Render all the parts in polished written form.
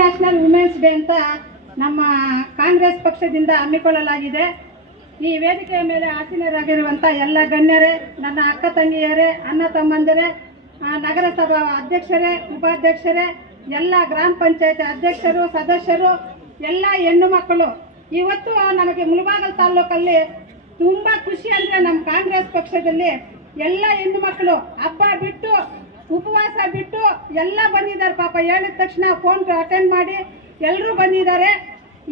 International women's day ಅಂತ ನಮ್ಮ ಕಾಂಗ್ರೆಸ್ ಪಕ್ಷದಿಂದ ಹಮ್ಮಿಕೊಳ್ಳಲಾಗಿದೆ. ಈ ವೇದಿಕೆಯ ಮೇಲೆ ಆಸೀನರಾಗಿರುವಂಥ ಎಲ್ಲ ಗಣ್ಯರೇ, ನನ್ನ ಅಕ್ಕ ತಂಗಿಯರೇ, ಅಣ್ಣ ತಮ್ಮಂದಿರೇ, ನಗರಸಭಾ ಅಧ್ಯಕ್ಷರೇ, ಉಪಾಧ್ಯಕ್ಷರೇ, ಎಲ್ಲ ಗ್ರಾಮ ಪಂಚಾಯತ್ ಅಧ್ಯಕ್ಷರು, ಸದಸ್ಯರು, ಎಲ್ಲ ಹೆಣ್ಣು ಮಕ್ಕಳು, ಇವತ್ತು ನಮಗೆ ಮುಳಬಾಗಿಲು ತಾಲೂಕಲ್ಲಿ ತುಂಬ ಖುಷಿ ಅಂದರೆ ನಮ್ಮ ಕಾಂಗ್ರೆಸ್ ಪಕ್ಷದಲ್ಲಿ ಎಲ್ಲ ಹೆಣ್ಣು ಮಕ್ಕಳು ಹಬ್ಬ ಬಿಟ್ಟು ಉಪವಾಸ ಬಿಟ್ಟು ಎಲ್ಲ ಬಂದಿದ್ದಾರೆ. ಪಾಪ ಹೇಳಿದ ತಕ್ಷಣ ಫೋನ್ ಅಟೆಂಡ್ ಮಾಡಿ ಎಲ್ಲರೂ ಬಂದಿದ್ದಾರೆ.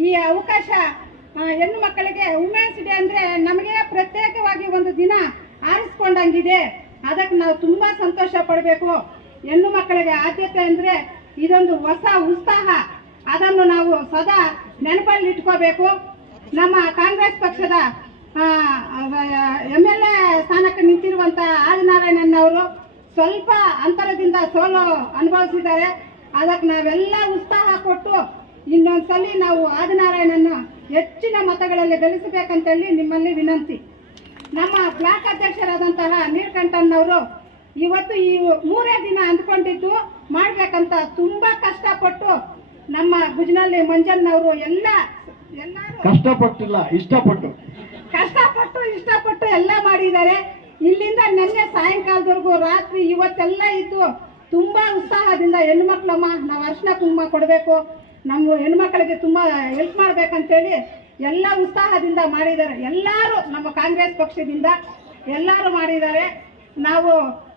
ಈ ಅವಕಾಶ ಹೆಣ್ಣು ಮಕ್ಕಳಿಗೆ ವುಮೆನ್ಸ್ ಡೇ ಅಂದರೆ ನಮಗೆ ಪ್ರತ್ಯೇಕವಾಗಿ ಒಂದು ದಿನ ಆರಿಸ್ಕೊಂಡಂಗಿದೆ. ಅದಕ್ಕೆ ನಾವು ತುಂಬ ಸಂತೋಷ ಪಡಬೇಕು. ಹೆಣ್ಣು ಮಕ್ಕಳಿಗೆ ಆದ್ಯತೆ ಅಂದರೆ ಇದೊಂದು ಹೊಸ ಉತ್ಸಾಹ, ಅದನ್ನು ನಾವು ಸದಾ ನೆನಪಲ್ಲಿ ಇಟ್ಕೋಬೇಕು. ನಮ್ಮ ಕಾಂಗ್ರೆಸ್ ಪಕ್ಷದ MLA ಸ್ಥಾನಕ್ಕೆ ನಿಂತಿರುವಂಥ ಆದಿನಾರಾಯಣನವರು ಸ್ವಲ್ಪ ಅಂತರದಿಂದ ಸೋಲು ಅನುಭವಿಸಿದ್ದಾರೆ. ಅದಕ್ಕೆ ನಾವೆಲ್ಲ ಉತ್ಸಾಹ ಕೊಟ್ಟು ಇನ್ನೊಂದ್ಸಲಿ ನಾವು ಆದಿನಾರಾಯಣನ ಹೆಚ್ಚಿನ ಮತಗಳಲ್ಲಿ ಗೆಲ್ಲಿಸಬೇಕಂತೇಳಿ ನಿಮ್ಮಲ್ಲಿ ವಿನಂತಿ. ನಮ್ಮ ಬ್ಲಾಕ್ ಅಧ್ಯಕ್ಷರಾದಂತಹ ನೀಲಕಂಠನವರು ಇವತ್ತು ಈ 3 ದಿನ ಅಂದ್ಕೊಂಡಿದ್ದು ಮಾಡಬೇಕಂತ ತುಂಬ ಕಷ್ಟಪಟ್ಟು ನಮ್ಮ ಗುಜನಹಳ್ಳಿ ಮಂಜಣ್ಣವರು ಎಲ್ಲರೂ ಕಷ್ಟಪಟ್ಟು ಎಲ್ಲ ಮಾಡಿದ್ದಾರೆ. ಇಲ್ಲಿಂದ ನಿನ್ನೆ ಸಾಯಂಕಾಲದವರೆಗೂ ರಾತ್ರಿ ಇವತ್ತೆಲ್ಲ ಇದ್ದು ತುಂಬ ಉತ್ಸಾಹದಿಂದ ಹೆಣ್ಮಕ್ಳಮ್ಮ ನಾವು ಅರ್ಶಿನ ಕುಂಕುಮ ಕೊಡಬೇಕು, ನಮ್ಮ ಹೆಣ್ಮಕ್ಳಿಗೆ ತುಂಬ ಹೆಲ್ಪ್ ಮಾಡಬೇಕಂತೇಳಿ ಎಲ್ಲ ಉತ್ಸಾಹದಿಂದ ಮಾಡಿದ್ದಾರೆ. ಎಲ್ಲರೂ ನಮ್ಮ ಕಾಂಗ್ರೆಸ್ ಪಕ್ಷದಿಂದ ಎಲ್ಲರೂ ಮಾಡಿದ್ದಾರೆ. ನಾವು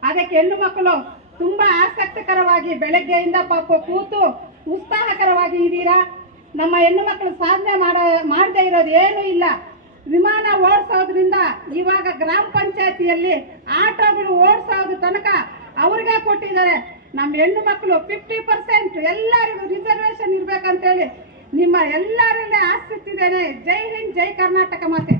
ಅದಕ್ಕೆ ಹೆಣ್ಣು ಮಕ್ಕಳು ತುಂಬ ಆಸಕ್ತಿಕರವಾಗಿ ಬೆಳಗ್ಗೆಯಿಂದ ಪಾಪ ಕೂತು ಉತ್ಸಾಹಕರವಾಗಿ ಇದ್ದೀರಾ. ನಮ್ಮ ಹೆಣ್ಣು ಮಕ್ಕಳು ಸಾಧನೆ ಮಾಡದೇ ಇರೋದು ಏನೂ ಇಲ್ಲ. ವಿಮಾನ ಓಡಿಸೋದ್ರಿಂದ ಇವಾಗ ಗ್ರಾಮ ಪಂಚಾಯತಿಯಲ್ಲಿ ಆಟೋಗಳು ಓಡಿಸೋದು ತನಕ ಅವ್ರಿಗೆ ಕೊಟ್ಟಿದ್ದಾರೆ. ನಮ್ಮ ಹೆಣ್ಣು ಮಕ್ಕಳು 50% ಎಲ್ಲರಿಗೂ ರಿಸರ್ವೇಶನ್ ಇರ್ಬೇಕಂತೇಳಿ ನಿಮ್ಮ ಎಲ್ಲರಲ್ಲೇ ಆಶಿಸ್ತಿದ್ದೇನೆ. ಜೈ ಹಿಂದ್, ಜೈ ಕರ್ನಾಟಕ ಮಾತೆ.